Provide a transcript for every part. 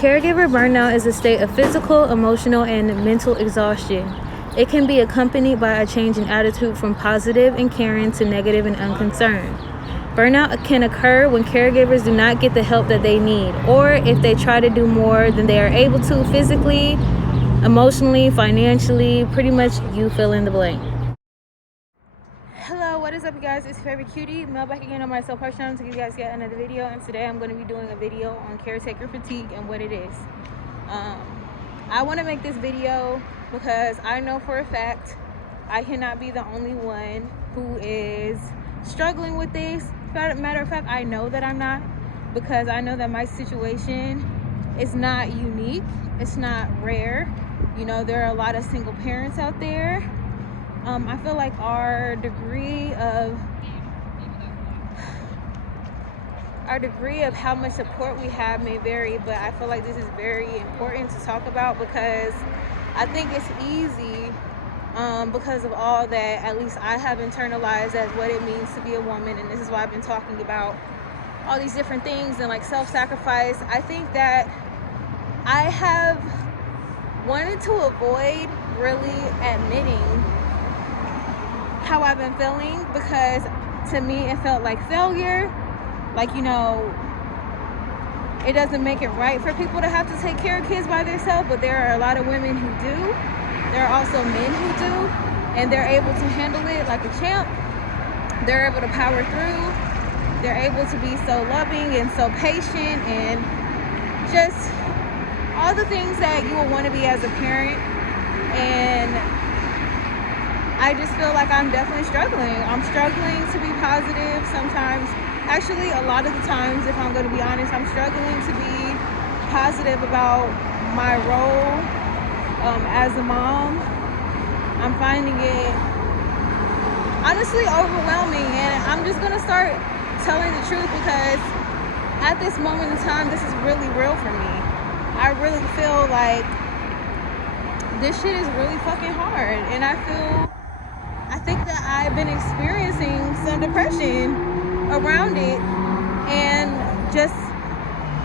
Caregiver burnout is a state of physical, emotional, and mental exhaustion. It can be accompanied by a change in attitude from positive and caring to negative and unconcerned. Burnout can occur when caregivers do not get the help that they need, or if they try to do more than they are able to physically, emotionally, financially, pretty much you fill in the blank. Hello, what is up, you guys? It's your favorite cutie, Mel, back again on my self-published channel to give you guys yet another video. And today I'm going to be doing a video on caretaker fatigue and what it is. I want to make this video because I know for a fact I cannot be the only one who is struggling with this. Matter of fact, I know that I'm not, because I know that my situation is not unique. It's not rare. You know, there are a lot of single parents out there. I feel like our degree of how much support we have may vary, but I feel like this is very important to talk about because I think it's easy because of all that at least I have internalized as what it means to be a woman. And this is why I've been talking about all these different things and like self-sacrifice. I think that I have wanted to avoid really admitting how I've been feeling, because to me it felt like failure. Like, you know, it doesn't make it right for people to have to take care of kids by themselves, but there are a lot of women who do. There are also men who do, and they're able to handle it like a champ. They're able to power through. They're able to be so loving and so patient and just all the things that you would want to be as a parent. And I just feel like I'm definitely struggling. I'm struggling to be positive sometimes. Actually, a lot of the times, if I'm going to be honest, I'm struggling to be positive about my role as a mom. I'm finding it honestly overwhelming, and I'm just going to start telling the truth because at this moment in time, this is really real for me. I really feel like this shit is really fucking hard, and I think that I've been experiencing some depression around it and just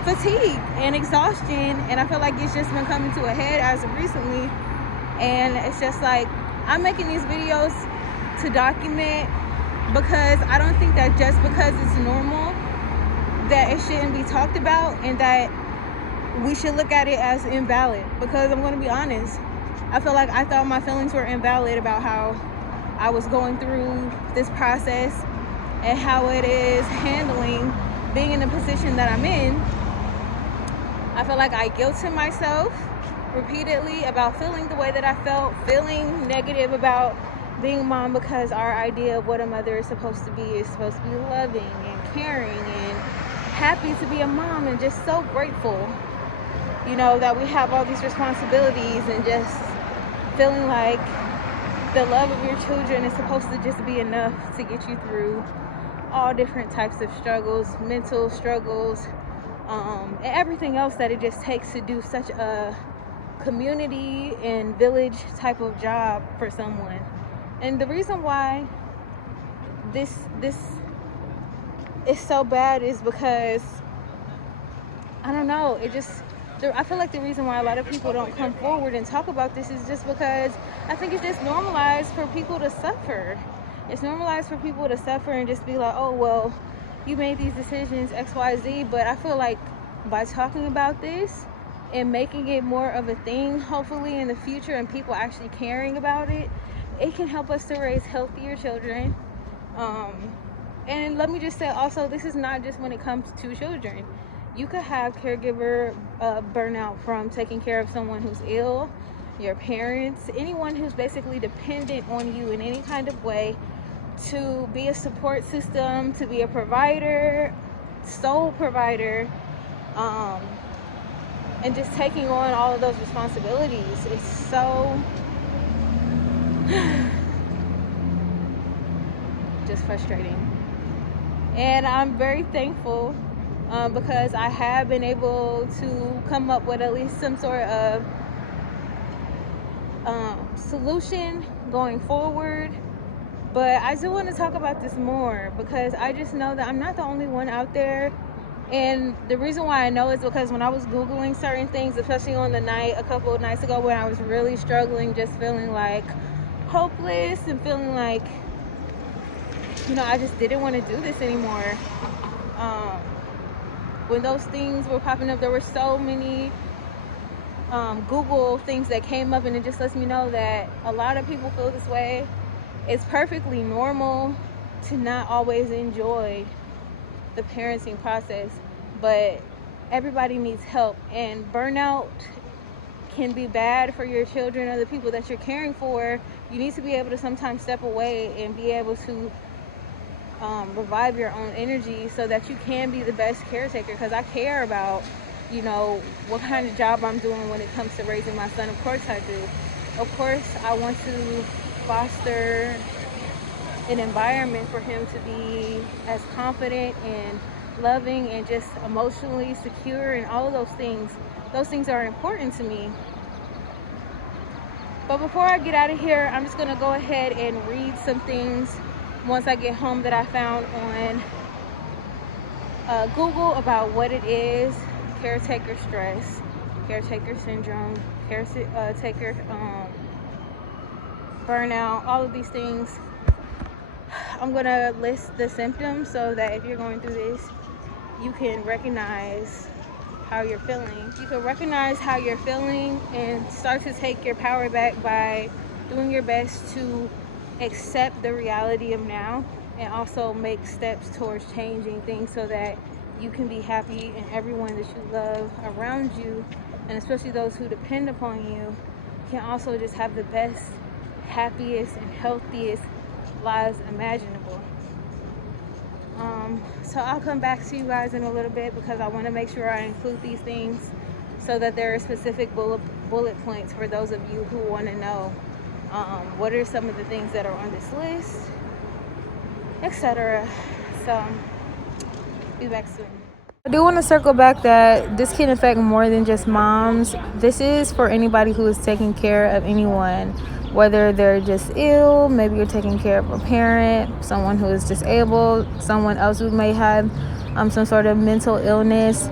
fatigue and exhaustion, and I feel like it's just been coming to a head as of recently. And it's just like I'm making these videos to document, because I don't think that just because it's normal that it shouldn't be talked about and that we should look at it as invalid. Because I'm going to be honest, I feel like I thought my feelings were invalid about how I was going through this process and how it is handling being in the position that I'm in. I feel like I guilted myself repeatedly about feeling the way that I felt, feeling negative about being a mom, because our idea of what a mother is supposed to be loving and caring and happy to be a mom, and just so grateful, you know, that we have all these responsibilities, and just feeling like the love of your children is supposed to just be enough to get you through all different types of struggles, mental struggles, and everything else that it just takes to do such a community and village type of job for someone. And the reason why this is so bad is because, I don't know, I feel like the reason why a lot of people don't come forward and talk about this is just because I think it's just normalized for people to suffer. It's normalized for people to suffer and just be like, oh, well, you made these decisions, X, Y, Z. But I feel like by talking about this and making it more of a thing, hopefully in the future, and people actually caring about it, it can help us to raise healthier children. And let me just say also, this is not just when it comes to children. You could have caregiver burnout from taking care of someone who's ill, your parents, anyone who's basically dependent on you in any kind of way to be a support system, to be a provider, sole provider, and just taking on all of those responsibilities. It's so just frustrating. And I'm very thankful because I have been able to come up with at least some sort of solution going forward. But I do want to talk about this more because I just know that I'm not the only one out there And the reason why I know is because when I was Googling certain things, especially on the night a couple of nights ago when I was really struggling, just feeling like hopeless and feeling like, I just didn't want to do this anymore. Um, when those things were popping up, there were so many Google things that came up, and it just lets me know that a lot of people feel this way. It's perfectly normal to not always enjoy the parenting process, but everybody needs help, and burnout can be bad for your children or the people that you're caring for. You need to be able to sometimes step away and be able to revive your own energy so that you can be the best caretaker, because I care about what kind of job I'm doing when it comes to raising my son. Of course I do. Of course I want to foster an environment for him to be as confident and loving and just emotionally secure, and all of those things. Those things are important to me. But before I get out of here, I'm just going to go ahead and read some things once I get home that I found on Google about what it is: caretaker stress, caretaker syndrome, caretaker burnout, all of these things. I'm going to list the symptoms so that if you're going through this, you can recognize how you're feeling. You can recognize how you're feeling and start to take your power back by doing your best to accept the reality of now, and also make steps towards changing things so that you can be happy, and everyone that you love around you, and especially those who depend upon you, can also just have the best, happiest, and healthiest lives imaginable. So I'll come back to you guys in a little bit, because I want to make sure I include these things so that there are specific bullet points for those of you who want to know what are some of the things that are on this list, etc. So be back soon. I do want to circle back that this can affect more than just moms. This is for anybody who is taking care of anyone, whether they're just ill, maybe you're taking care of a parent, someone who is disabled, someone else who may have some sort of mental illness.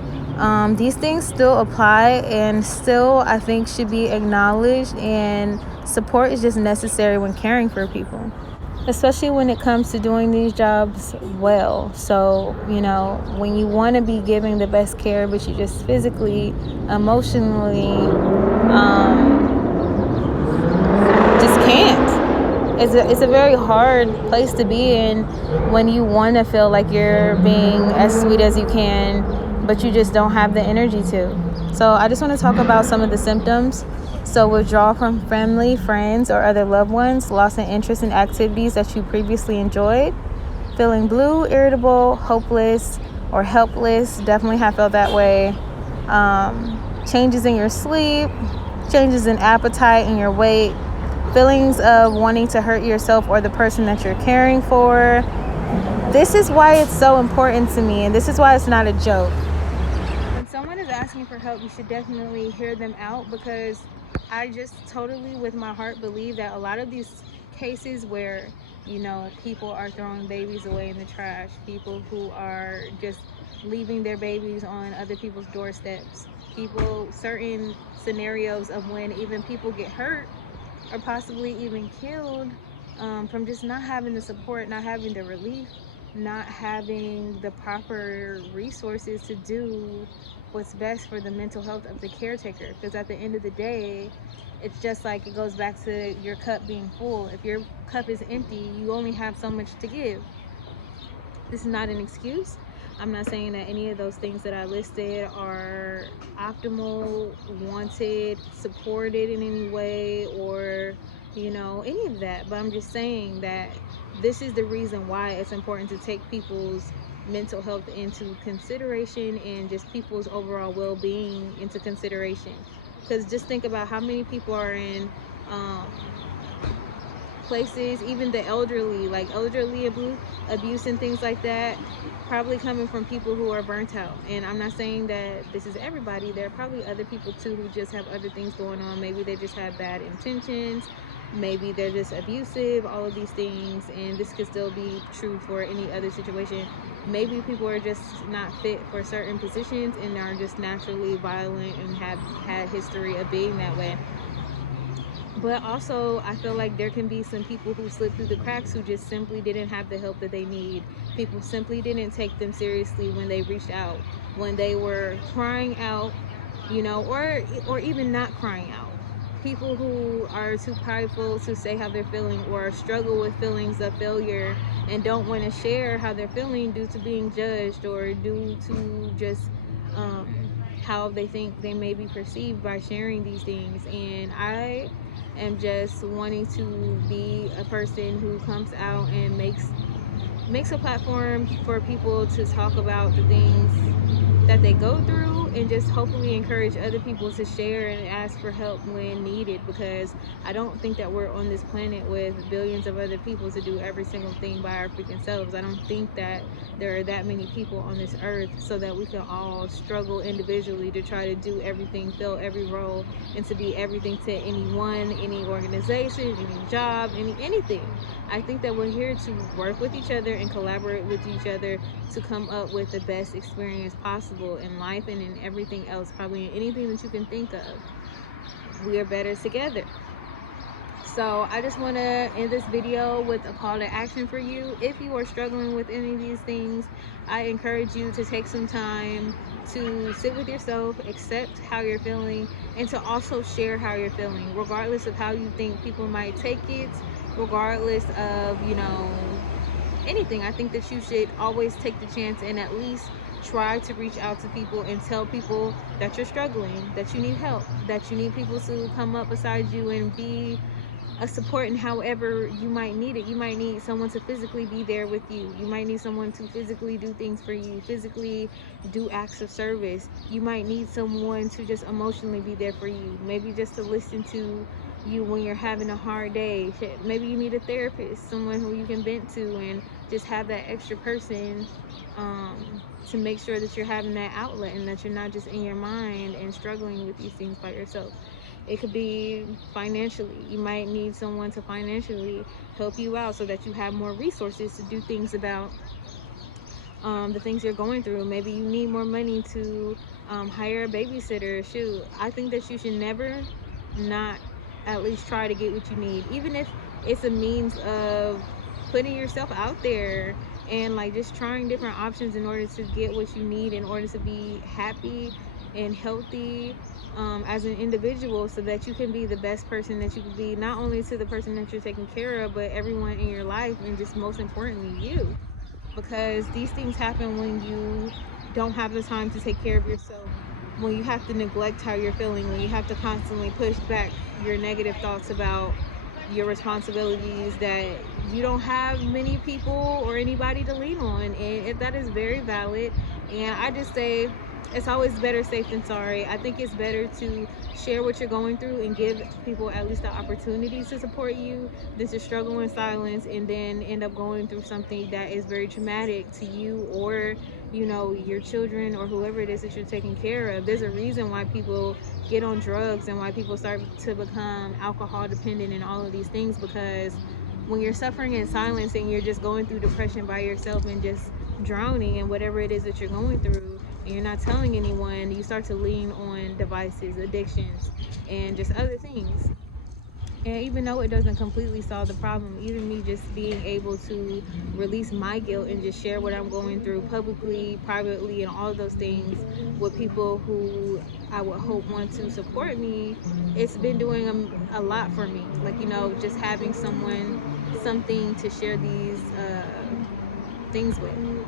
These things still apply, and still I think should be acknowledged, and support is just necessary when caring for people, especially when it comes to doing these jobs well. So, when you want to be giving the best care, but you just physically, emotionally, just can't. It's a very hard place to be in when you want to feel like you're being as sweet as you can, but you just don't have the energy to. So I just want to talk about some of the symptoms. So withdrawal from family, friends, or other loved ones, loss in interest in activities that you previously enjoyed, feeling blue, irritable, hopeless, or helpless. Definitely have felt that way. Changes in your sleep, changes in appetite and your weight, feelings of wanting to hurt yourself or the person that you're caring for. This is why it's so important to me, and this is why it's not a joke. When someone is asking for help, you should definitely hear them out, because I just totally, with my heart, believe that a lot of these cases where, people are throwing babies away in the trash, people who are just leaving their babies on other people's doorsteps, certain scenarios of when even people get hurt or possibly even killed from just not having the support, not having the relief, not having the proper resources to do what's best for the mental health of the caretaker. Because at the end of the day, it's just like, it goes back to your cup being full. If your cup is empty, you only have so much to give. This is not an excuse. I'm not saying that any of those things that I listed are optimal, wanted, supported in any way, or any of that. But I'm just saying that this is the reason why it's important to take people's mental health into consideration, and just people's overall well-being into consideration. Because just think about how many people are in places, even the elderly, like elderly abuse and things like that, probably coming from people who are burnt out. And I'm not saying that this is everybody. There are probably other people too who just have other things going on. Maybe they just have bad intentions. maybe they're just abusive, all of these things. And this could still be true for any other situation. Maybe people are just not fit for certain positions and are just naturally violent and have had history of being that way. But also, I feel like there can be some people who slip through the cracks who just simply didn't have the help that they need. People simply didn't take them seriously when they reached out, when they were crying out, or even not crying out. People who are too prideful to say how they're feeling, or struggle with feelings of failure and don't want to share how they're feeling due to being judged, or due to just um, how they think they may be perceived by sharing these things. And I am just wanting to be a person who comes out and makes a platform for people to talk about the things that they go through, and just hopefully encourage other people to share and ask for help when needed, because I don't think that we're on this planet with billions of other people to do every single thing by our freaking selves. I don't think that there are that many people on this earth so that we can all struggle individually to try to do everything, fill every role, and to be everything to anyone, any organization, any job, anything. I think that we're here to work with each other and collaborate with each other to come up with the best experience possible in life and in everything else, probably in anything that you can think of. We are better together. So I just want to end this video with a call to action for you. If you are struggling with any of these things, I encourage you to take some time to sit with yourself, accept how you're feeling, and to also share how you're feeling, regardless of how you think people might take it, regardless of, anything. I think that you should always take the chance and at least try to reach out to people and tell people that you're struggling, that you need help, that you need people to come up beside you and be a support in however you might need it. You might need someone to physically be there with you. You might need someone to physically do things for you, physically do acts of service. You might need someone to just emotionally be there for you. Maybe just to listen to you when you're having a hard day. Maybe you need a therapist, someone who you can vent to, and just have that extra person to make sure that you're having that outlet and that you're not just in your mind and struggling with these things by yourself. It could be financially. You might need someone to financially help you out so that you have more resources to do things about the things you're going through. Maybe you need more money to hire a babysitter. Shoot, I think that you should never not at least try to get what you need, even if it's a means of putting yourself out there and like just trying different options in order to get what you need, in order to be happy and healthy as an individual, so that you can be the best person that you can be, not only to the person that you're taking care of, but everyone in your life, and just most importantly you. Because these things happen when you don't have the time to take care of yourself, when you have to neglect how you're feeling, when you have to constantly push back your negative thoughts about your responsibilities, that you don't have many people or anybody to lean on. And if that is very valid, and I just say it's always better safe than sorry. I think it's better to share what you're going through and give people at least the opportunity to support you than to struggle in silence and then end up going through something that is very traumatic to you, or your children, or whoever it is that you're taking care of. There's a reason why people get on drugs and why people start to become alcohol dependent and all of these things, because when you're suffering in silence and you're just going through depression by yourself and just drowning in whatever it is that you're going through, and you're not telling anyone, you start to lean on devices, addictions, and just other things. And even though it doesn't completely solve the problem, even me just being able to release my guilt and just share what I'm going through publicly, privately, and all of those things with people who I would hope want to support me, it's been doing a lot for me. Like, just having someone, something to share these things with.